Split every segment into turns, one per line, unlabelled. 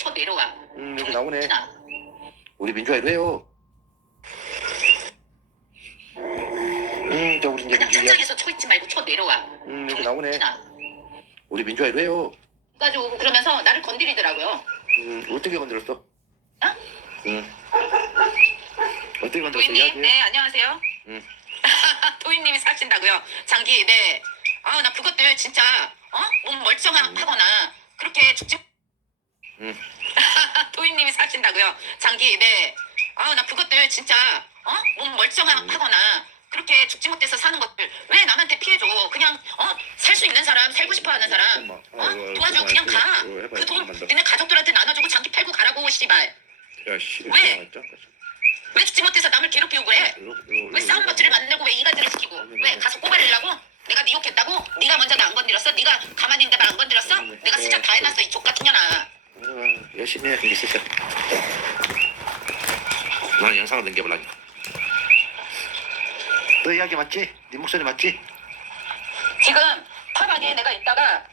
쳐 내려와.
음 여기 나오네.
나.
우리 민주화 이래요. 음 저 우리 이제
그냥
민주화.
천장에서 쳐 있지 말고 쳐 내려와.
음 여기 나오네.
나.
우리 민주화 이래요.
가지고 그러면서 나를 건드리더라고요.
음 어떻게 건드렸어?
어?
음 어떻게 건드렸어?
도인님,
이야기해.
네 안녕하세요.
음.
도인님이 사신다고요. 장기, 네. 아 나 그것들 진짜 어 몸 멀쩡하거나 그렇게 죽지.
음.
도인님이 사신다고요. 장기, 네. 아나 그것들 진짜 어 몸 멀쩡하거나 그렇게 죽지 못해서 사는 것들 왜 남한테 피해줘? 그냥 어 살 수 있는 사람, 살고 싶어하는 사람.
잠깐만.
어?
아이고,
도와줘 그냥 가.
그
돈. 너네 가족들한테 나눠주고 장기 팔고 가라고 씨발.
야 씨.
왜? 왜 죽지 못해서 남을 괴롭히고 그래? 왜 싸움 것들을 만들고 왜 이간질을 시키고 왜 가서 꼬발리려고? 내가 네 욕했다고? 네가 먼저 나 안 건드렸어? 네가 가만히 있는데 말 안 건드렸어? 내가 진짜 다 해놨어 이 족 같은 년아
아, 열심히 해. 진짜. 나는 영상을 넘겨보려니까. 너 이야기 맞지? 네 목소리 맞지?
지금 탑안에 내가 있다가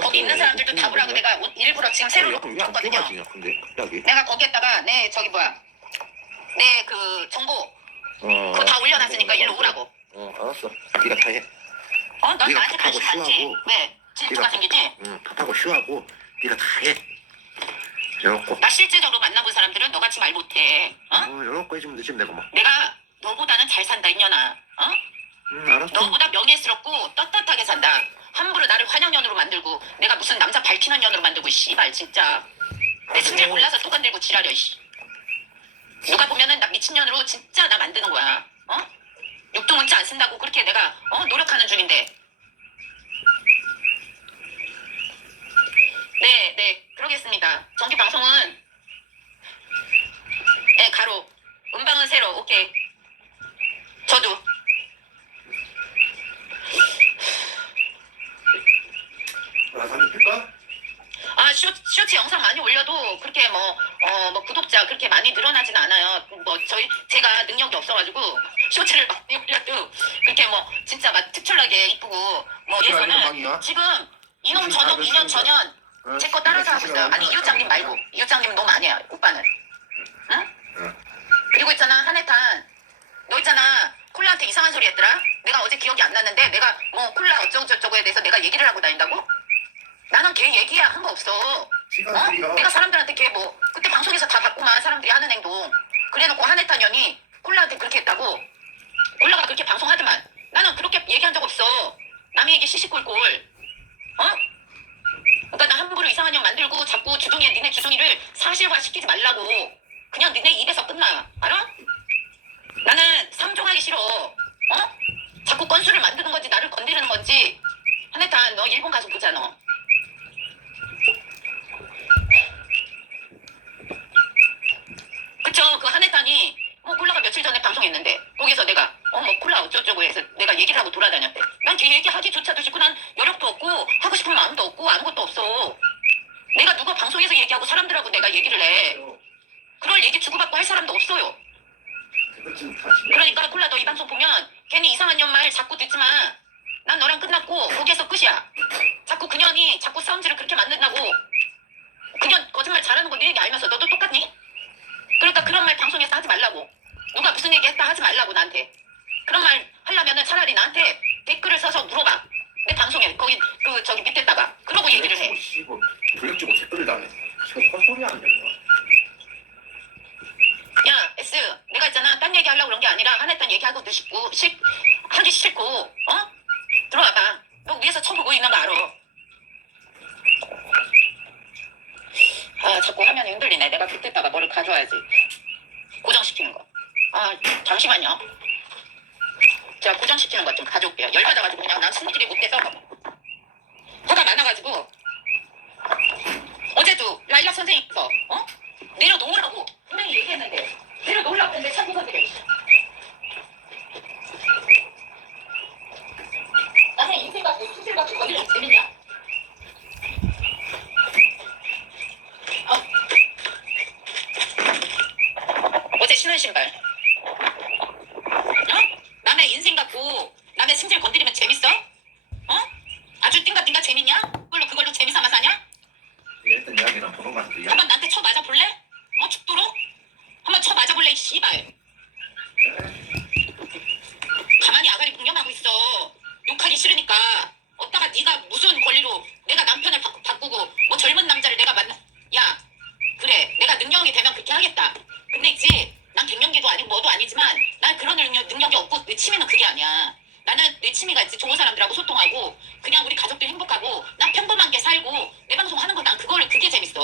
거기 있는 사람들도 다 보라고 내가 옷 일부러 지금 새로
왜안
줬거든요?
근데.
내가 거기에다가 내 저기 뭐야 내 그 정보
어.
그거 다 올려놨으니까 일로 오라고
어, 알았어. 네가 다 해.
어? 넌
네가
나한테 관심 많지? 왜? 질투가
네가-
생기지?
응, 밥하고 쉬하고 네가 다 해. 이렇고.
나 실제적으로 만나본 사람들은 너같이 말 못해 어?
어, 이렇고 해주면 되지 내가 뭐.
내가 너보다는 잘 산다 이 년아 어?
응, 알았어.
너보다 명예스럽고 떳떳하게 산다. 함부로 나를 환영년으로 만들고 내가 무슨 남자 밝히는 년으로 만들고 씨발 진짜 내 승질 몰라서 또 건들고 지랄여 씨. 누가 보면은 나 미친년으로 진짜 나 만드는 거야. 어? 육두문자 안 쓴다고 그렇게 내가 어 노력하는 중인데. 네, 네, 그러겠습니다. 정기 방송은 네 가로, 음방은 세로, 오케이. 저도
아, 담배 필까?
아, 쇼, 쇼츠 영상 많이 올려도 그렇게 뭐, 어, 뭐, 구독자 그렇게 많이 늘어나진 않아요. 뭐, 저희, 제가 능력이 없어가지고, 쇼츠를 많이 올려도, 그렇게 뭐, 진짜 막 특출나게 이쁘고, 뭐,
방이야?
지금 이놈
다른
2년
친구야?
전년
어,
제거 따라서 하고 있어요. 아니, 이웃장님 말고. 이웃장님은 너무 아니야, 오빠는. 응?
응.
그리고 있잖아, 한해탄. 너 있잖아, 콜라한테 이상한 소리 했더라? 내가 어제 기억이 안 났는데, 내가 뭐, 콜라 어쩌고 저쩌고에 대해서 내가 얘기를 하고 다닌다고? 나는 걔 얘기야, 한 거 없어. 어? 내가 사람들한테 걔 뭐 그때 방송에서 다 봤구만 사람들이 하는 행동 그래놓고 한해탄 년이 콜라한테 그렇게 했다고 콜라가 그렇게 방송하더만 나는 그렇게 얘기한 적 없어 남의 얘기 시시콜콜 어? 그러니까 나 함부로 이상한 년 만들고 자꾸 주둥이에 니네 주둥이를 사실화 시키지 말라고. 그냥 니네 입에서 끝나. 알아? 나는 상종하기 싫어. 어? 자꾸 건수를 만드는 건지 나를 건드리는 건지. 한해탄 너 일본 가서 보자 너. 그쵸 그 한해탄이 뭐 콜라가 며칠 전에 방송했는데 거기서 내가 어 뭐 콜라 어쩌고저쩌고 해서 내가 얘기를 하고 돌아다녔대 난걔 얘기하기조차도 싫고 난 여력도 없고 하고 싶은 마음도 없고 아무것도 없어 내가 누가 방송에서 얘기하고 사람들하고 내가 얘기를 해 그럴 얘기 주고받고 할 사람도 없어요 그러니까 콜라 너 이 방송 보면 괜히 이상한 년말 자꾸 듣지 마. 난 너랑 끝났고 거기에서 끝이야. 자꾸 그년이 자꾸 싸움질을 그렇게 만든다고. 그년 거짓말 잘하는 거 네 얘기 알면서 너도 똑같니? 그러니까 그런 말 방송에서 하지 말라고. 누가 무슨 얘기 했다 하지 말라고 나한테. 그런 말 하려면은 차라리 나한테 댓글을 써서 물어봐. 내 방송에 거기 그 저기 밑에다가 그러고 얘기를 해.
불력지고 댓글을 다네. 지금 헛소리 안 거야.
야, S, 내가 있잖아. 딴 얘기 하려고 그런 게 아니라 한했던 얘기하고 도 싶고, 싫, 하기 싫고, 어? 들어와봐. 너 위에서 쳐보고 있는 거 알아. 아, 자꾸 화면이 흔들리네. 내가 밑에다가 뭐를 가져와야지. 고정시키는 거. 아, 잠시만요. 제가 고정시키는 것 좀 가져올게요. 열받아가지고 그냥 난 승질이 못해서 화가 많아가지고 어제도 라일락 선생님께서 어? 내려놓으라고 분명히 얘기했는데 내려놓으라고 했는데 자꾸 건드려 나는 인생 갖고 수술 갖고 건드리면 재밌냐? 어? 어제 신은 신발 하겠다. 근데 있지, 난 갱년기도 아니고 뭐도 아니지만 난 그런 능력, 능력이 없고 내 취미는 그게 아니야. 나는 내 취미가 있지 좋은 사람들하고 소통하고 그냥 우리 가족들 행복하고 난 평범하게 살고 내 방송 하는 거 난 그거를 그게 재밌어.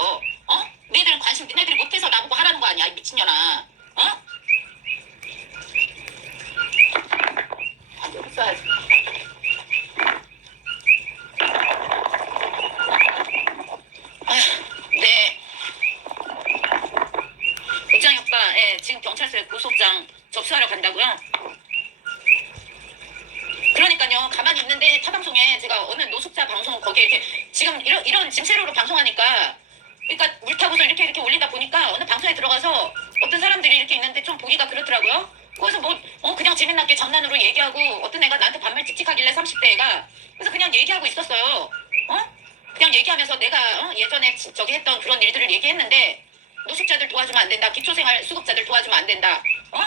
어?
니네들은 관심 니네들이 못해서 나보고 하라는 거 아니야
미친년아. 어? 노숙장 접수하러 간다고요? 그러니까요 가만히 있는데 타 방송에 제가 어느 노숙자 방송 거기에 이렇게 지금 이런 이런 짐새로로 방송하니까 그러니까 물 타고서 이렇게 이렇게 올리다 보니까 어느 방송에 들어가서 어떤 사람들이 이렇게 있는데 좀 보기가 그렇더라고요. 그래서 뭐 어, 그냥 재미나게 장난으로 얘기하고 어떤 애가 나한테 반말 찍찍하길래 30대 애가 그래서 그냥 얘기하고 있었어요. 어? 그냥 얘기하면서 내가 어? 예전에 지- 저기 했던 그런 일들을 얘기했는데 노숙자들 도와주면 안 된다. 기초생활 수급자들 도와주면 안 된다. 어?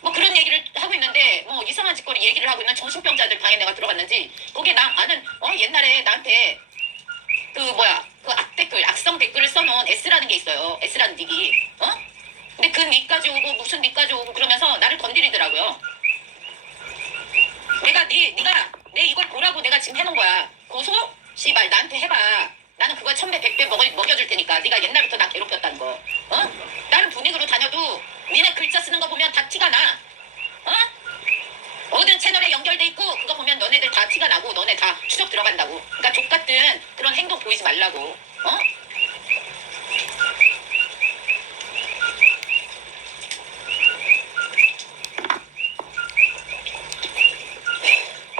뭐 그런 얘기를 하고 있는데 뭐 이상한 짓거리 얘기를 하고 있는 정신병자들 방에 내가 들어갔는지 거기에 나 아는 어 옛날에 나한테 그 뭐야 그 악댓글 악성 댓글을 써놓은 S라는 게 있어요 S라는 닉이 어? 근데 그 닉까지 오고 무슨 닉까지 오고 그러면서 나를 건드리더라고요 내가 네 네가 내 이걸 보라고 내가 지금 해놓은 거야 고소 씨발 나한테 해봐 나는 그거 천배 백배 먹여, 먹여줄 테니까 네가 옛날부터 나 괴롭혔다는 거 어? 다른 분위기로 다녀도 니네 글자 쓰는 거 보면 다 티가 나 어? 어든 채널에 연결돼 있고 그거 보면 너네들 다 티가 나고 너네 다 추적 들어간다고 그러니까 족 같은 그런 행동 보이지 말라고 어?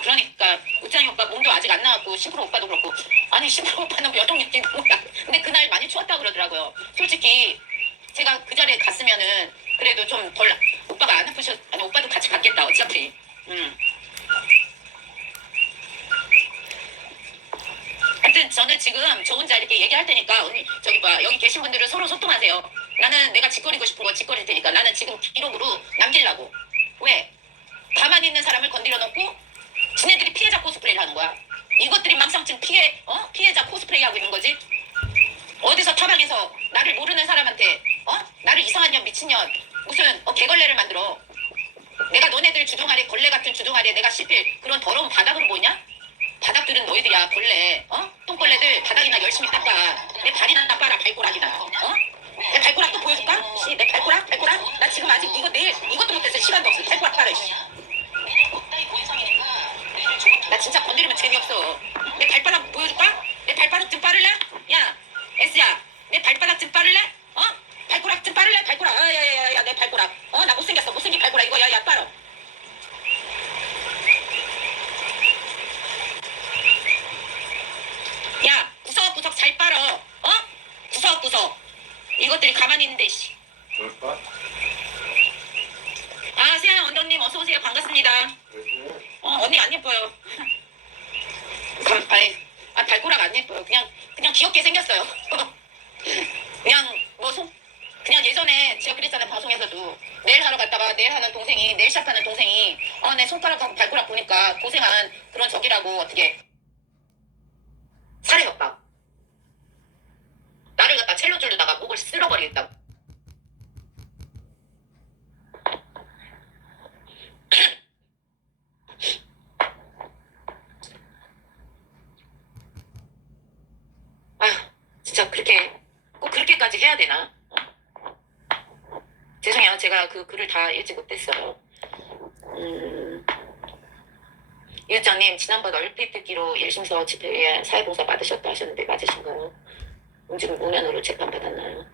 그러니까 우찬이 오빠 몸도 아직 안 나왔고 심프로 오빠도 그렇고 아니 심프로 오빠는 여동육지 몰라 근데 그날 많이 추웠다고 그러더라고요 솔직히 제가 그 자리에 갔으면은 그래도 좀 덜 오빠가 안 아프셨 아니 오빠도 같이 갔겠다 어차피 음. 하여튼 저는 지금 저 혼자 이렇게 얘기할 테니까 언니 저기 봐 여기 계신 분들은 서로 소통하세요. 나는 내가 짓거리고 싶은 거 짓거릴 테니까 나는 지금 기록으로 남기려고. 왜? 가만히 있는 사람을 건드려 놓고 지네들이 피해자 코스프레를 하는 거야. 이것들이 망상증 피해 어? 피해자 코스프레 하고 있는 거지? 어디서 타방에서 나를 모르는 사람한테 어? 나를 이상한 년 미친 년 무슨 어, 개걸레를 만들어. 내가 너네들 주둥 아래 걸레 같은 주둥 아래 내가 씹힐 그런 더러운 바닥으로 보냐 바닥들은 너희들이야 걸레 어 똥걸레들 바닥이나 열심히 닦아 내 발이나 닦아라 발꼬락이나 어 내 발꼬락도 보여줄까 씨 내 발꼬락 발꼬락 나 지금 아직 이거 내일 이것도 못해서 시간도 없어 발꼬락 빨아 씨. 나 진짜 건드리면 재미없어. 내 발바닥 보여줄까? 내 발바닥 좀 빠를래? 야, S야, 내 발바닥 좀 빠를래? 어? 발꼬락 좀 빠를래? 발꼬락. 어, 야, 야, 야, 야, 내 발꼬락. 어, 나 못생겼어. 못생긴 발꼬락. 이거, 야, 야, 빨어. 야, 구석구석 잘 빨어. 어? 구석구석. 이것들이 가만히 있는데, 씨.
그럴까?
아, 세양 언더님 어서오세요. 반갑습니다. 어, 언니 안 예뻐요. 감, 아이, 아, 발꼬락 안 예뻐요. 그냥, 그냥 귀엽게 생겼어요. 그냥, 뭐, 손, 그냥 예전에 제가 그랬잖아요. 방송에서도. 네일 하러 갔다가 네일 하는 동생이, 네일샵 하는 내 손가락하고 발꼬락 보니까 고생한 그런 적이라고 어떻게. 살해 협박. 나를 갖다 첼로 줄르다가 목을 그렇게까지 해야 되나? 어? 죄송해요. 제가 그 글을 다 읽지 못했어요. 음, 유정님 지난번 얼핏 듣기로 일심서 집회에 사회봉사 받으셨다 하셨는데 맞으신가요? 지금 무면으로 재판 받았나요?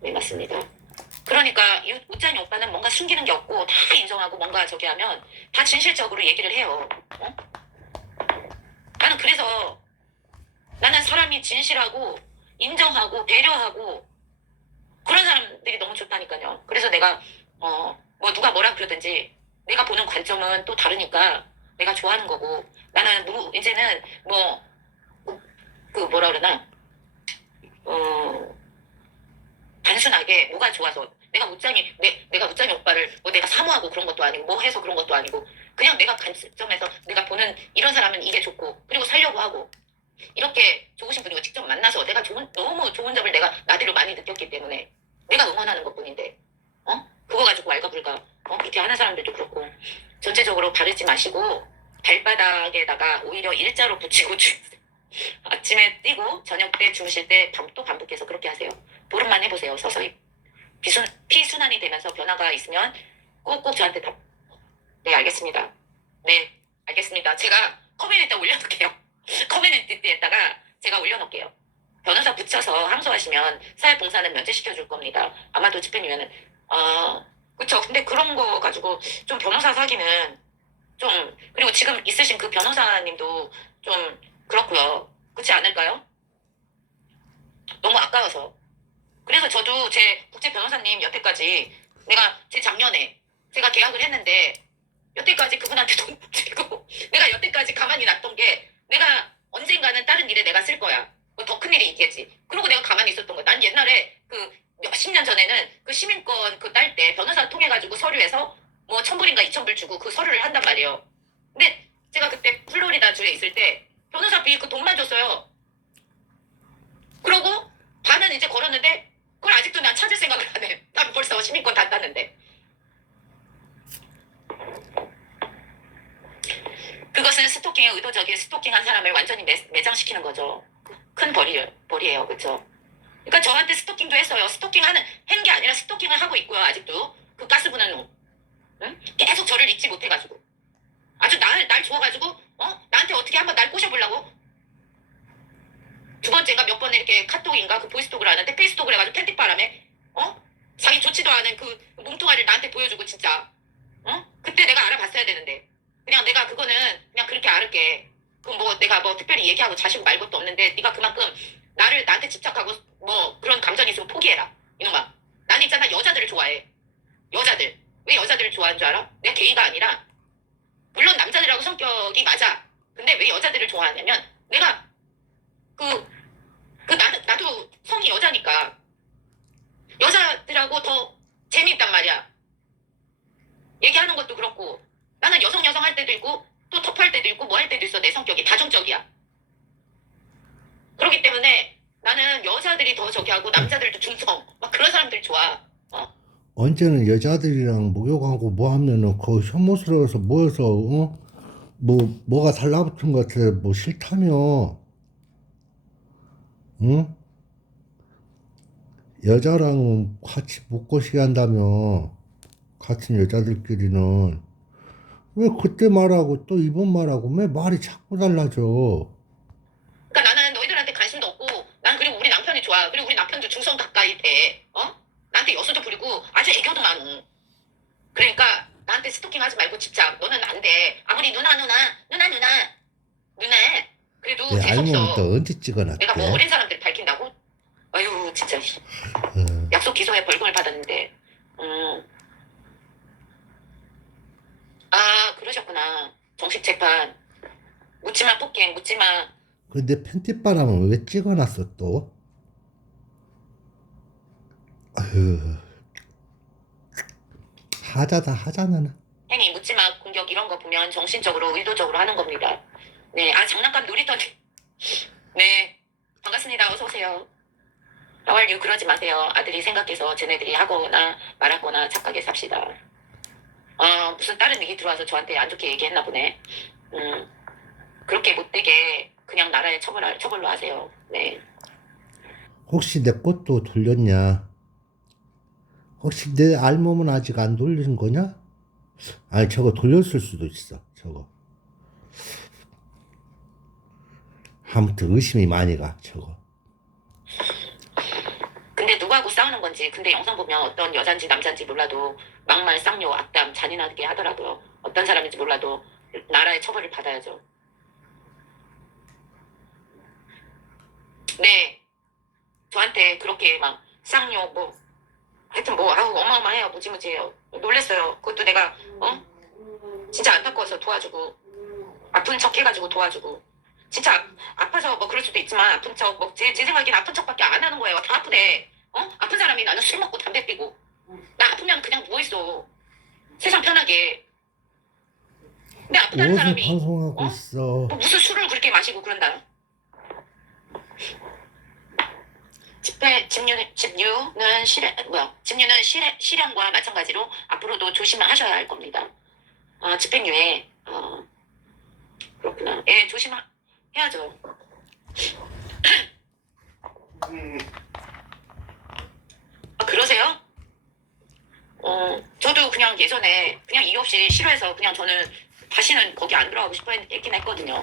네 맞습니다. 그러니까 유- 우짠이 오빠는 뭔가 숨기는 게 없고 다 인정하고 뭔가 저기 하면 다 진실적으로 얘기를 해요. 어? 나는 그래서 나는 사람이 진실하고 인정하고 배려하고 그런 사람들이 너무 좋다니까요. 그래서 내가 어 뭐 누가 뭐라 그러든지 내가 보는 관점은 또 다르니까 내가 좋아하는 거고. 나는 뭐 이제는 뭐 그 뭐라 그러나? 어 단순하게 뭐가 좋아서. 내가 웃장이 내, 내가 웃장이 오빠를 뭐 내가 사모하고 그런 것도 아니고 뭐 해서 그런 것도 아니고. 그냥 내가 관점에서 내가 보는 이런 사람은 이게 좋고 그리고 살려고 하고. 이렇게 좋으신 분이고 직접 만나서 내가 좋은 너무 좋은 점을 내가 나대로 많이 느꼈기 때문에 내가 응원하는 것뿐인데. 어 그거 가지고 왈가불가 어 그렇게 하는 사람들도 그렇고 전체적으로 바르지 마시고 발바닥에다가 오히려 일자로 붙이고 주- 아침에 뛰고 저녁 때 주무실 때밤또 반복해서 그렇게 하세요 보름만 해보세요 서서히 피순, 피순환이 되면서 변화가 있으면 꼭꼭 저한테 답. 네 알겠습니다 네 알겠습니다 제가 커뮤니티에 올려놓을게요 커뮤니티에다가 제가 올려놓을게요. 변호사 붙여서 항소하시면 사회봉사는 면제시켜 줄 겁니다. 아마도 집행유예는 아 그쵸. 근데 그런 거 가지고 좀 변호사 사기는 좀, 그리고 지금 있으신 그 변호사님도 좀 그렇고요. 그렇지 않을까요? 너무 아까워서. 그래서 저도 제 국제 변호사님 여태까지 내가 제 작년에 제가 계약을 했는데 여태까지 그분한테 돈 드리고 내가 여태까지 가만히 놨던 게 내가 언젠가는 다른 일에 내가 쓸 거야. 뭐 더 큰 일이 있겠지. 그러고 내가 가만히 있었던 거야. 난 옛날에 그 몇십 년 전에는 그 시민권 그 딸 때 변호사 통해 가지고 서류에서 뭐 천불인가 이천불 주고 그 서류를 한단 말이에요. 근데 제가 그때 플로리다 주에 있을 때 변호사 비 그 돈만 줬어요. 그러고 반은 이제 걸었는데 그걸 아직도 난 찾을 생각을 안 해. 난 벌써 시민권 다 땄는데. 그것은 스토킹의 의도적인 스토킹한 사람을 완전히 매, 매장시키는 거죠. 큰 벌이, 벌이에요. 그렇죠? 그러니까 저한테 스토킹도 했어요. 스토킹하는 한 게 아니라 스토킹을 하고 있고요. 아직도 그 가스 부는 놈. 응? 계속 저를 잊지 못해가지고 아주 날, 날 좋아가지고 어 나한테 어떻게 한번 날 꼬셔보려고 두 번째가 몇 번에 이렇게 카톡인가 그 보이스톡을 하는데 페이스톡을 해가지고 팬티 바람에 어 자기 좋지도 않은 그 몸뚱아리를 나한테 보여주고 진짜 어 그때 내가 알아봤어야 되는데 그냥 내가 그거는 그냥 그렇게 알을게 그럼 뭐 내가 뭐 특별히 얘기하고 자시고 말 것도 없는데 네가 그만큼 나를 나한테 집착하고 뭐 그런 감정이 있으면 포기해라. 이놈아. 나는 있잖아. 여자들을 좋아해. 여자들. 왜 여자들을 좋아하는 줄 알아? 내가 게이가 아니라. 물론 남자들하고 성격이 맞아. 근데 왜 여자들을 좋아하냐면 내가 그, 그 나도, 나도 성이 여자니까 여자들하고 더 재미있단 말이야. 얘기하는 것도 그렇고 나는 여성 여성 할 때도 있고 또 터프할 때도 있고 뭐 할 때도 있어. 내 성격이 다중적이야 그렇기 때문에 나는 여자들이 더 저기 하고 남자들도 중성. 막 그런 사람들 좋아.
언제는 여자들이랑 목욕하고 뭐 하면은 그 혐오스러워서 모여서 어? 뭐 뭐가 달라붙은 것 같아. 뭐 싫다며. 응? 여자랑 같이 묵고시 한다며. 같은 여자들끼리는. 왜 그때 말하고 또 이번 말하고 왜 말이 자꾸 달라져
그러니까 나는 너희들한테 관심도 없고 난 그리고 우리 남편이 좋 아 그리고 우리 남편도 중성 가까이 돼. 어? 나한테 여수도 부리고 아주 애교도 많어. 그러니까 나한테 스토킹하지 말고 집착 너는 안 돼. 아무리 누나 누나 누나 누나 누나. 그래도
내 알몸은
재수없어.
또 언제 찍어놨대?
내가 뭐 어린 사람들 밝힌다고? 아유 진짜.
어.
약속 기소에 벌금을 받았는데. 음. 아 그러셨구나. 정식 재판. 묻지마 폭행 묻지마.
근데 팬티바람은 왜 찍어놨어 또? 아유 하자다 하자는.
행위 묻지 마 공격 이런 거 보면 정신적으로 의도적으로 하는 겁니다. 네 아 장난감 놀이터네 네 반갑습니다. 어서 오세요. You? 그러지 마세요. 아들이 생각해서 쟤네들이 하거나 말하거나 착하게 삽시다. 어 무슨 다른 얘기 들어와서 저한테 안 좋게 얘기했나 보네. 음 그렇게 못되게 그냥 나라에 처벌 처벌로 하세요. 네.
혹시 내 것도 돌렸냐? 혹시 내 알몸은 아직 안 돌린 거냐? 아니 저거 돌렸을 수도 있어 저거. 아무튼 의심이 많이 가 저거.
근데 누구하고 싸우는 건지 근데 영상 보면 어떤 여잔지 남잔지 몰라도 막말 쌍욕 악담 잔인하게 하더라고요 어떤 사람인지 몰라도 나라의 처벌을 받아야죠. 네. 저한테 그렇게 막 쌍욕 뭐 하여튼 뭐 아우 어마어마해요. 무지무지해요. 놀랬어요. 그것도 내가 어? 진짜 안타까워서 도와주고 아픈 척 해가지고 도와주고. 진짜 아- 아파서 뭐 그럴 수도 있지만 아픈 척뭐제 제 생각엔 아픈 척밖에 안 하는 거예요. 다 아프대. 어? 아픈 사람이 나는 술 먹고 담배 피고. 나 아프면 그냥 누워 있어. 세상 편하게. 근데 아프다는 사람이
방송하고
어?
있어?
뭐 무슨 술을 그렇게 마시고 그런다 집회 집유 집유는 실현 뭐야 집유는 실현 실현과 마찬가지로 앞으로도 조심하셔야 할 겁니다. 아 집행유예 어 그렇구나. 예 조심해야죠. 아 그러세요? 어 저도 그냥 예전에 그냥 이유 없이 싫어해서 그냥 저는 다시는 거기 안 들어가고 싶어 했- 했긴 했거든요.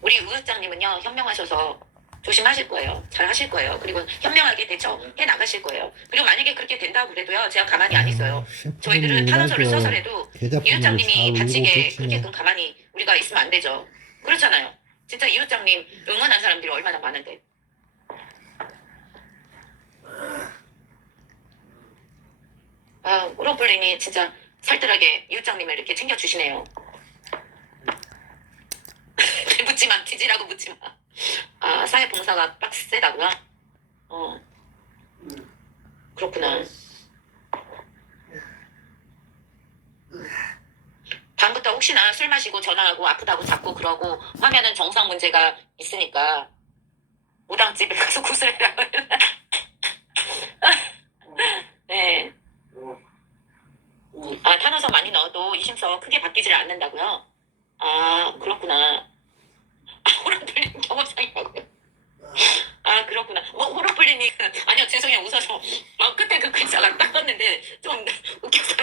우리 의원장님은요 현명하셔서 조심하실 거예요. 잘 하실 거예요. 그리고 현명하게 대처해 나가실 거예요. 그리고 만약에 그렇게 된다고 그래도요. 제가 가만히 안 있어요. 저희들은 탄원서를 써서라도 이웃장님이 다치게 그렇게 좀 가만히 우리가 있으면 안 되죠. 그렇잖아요. 진짜 이웃장님 응원한 사람들이 얼마나 많은데. 아, 우로블린이 진짜 살뜰하게 이웃장님을 이렇게 챙겨주시네요. 묻지 마, 뒤지라고 묻지 마. 아, 사회봉사가 빡세다고요? 어. 그렇구나. 다음부터 혹시나 술 마시고 전화하고 아프다고 자꾸 그러고 하면은 정상 문제가 있으니까 무당집에 가서 구슬해라고 네. 아 탄화서 많이 넣어도 이심서 크게 바뀌지를 않는다고요? 아 그렇구나 아 호로플린 경험상이라고요? 아 그렇구나 뭐 호로플린이 아니요 죄송해요. 웃어서. 아, 끝에 그 글자가 딱 떴는데 좀 웃겨서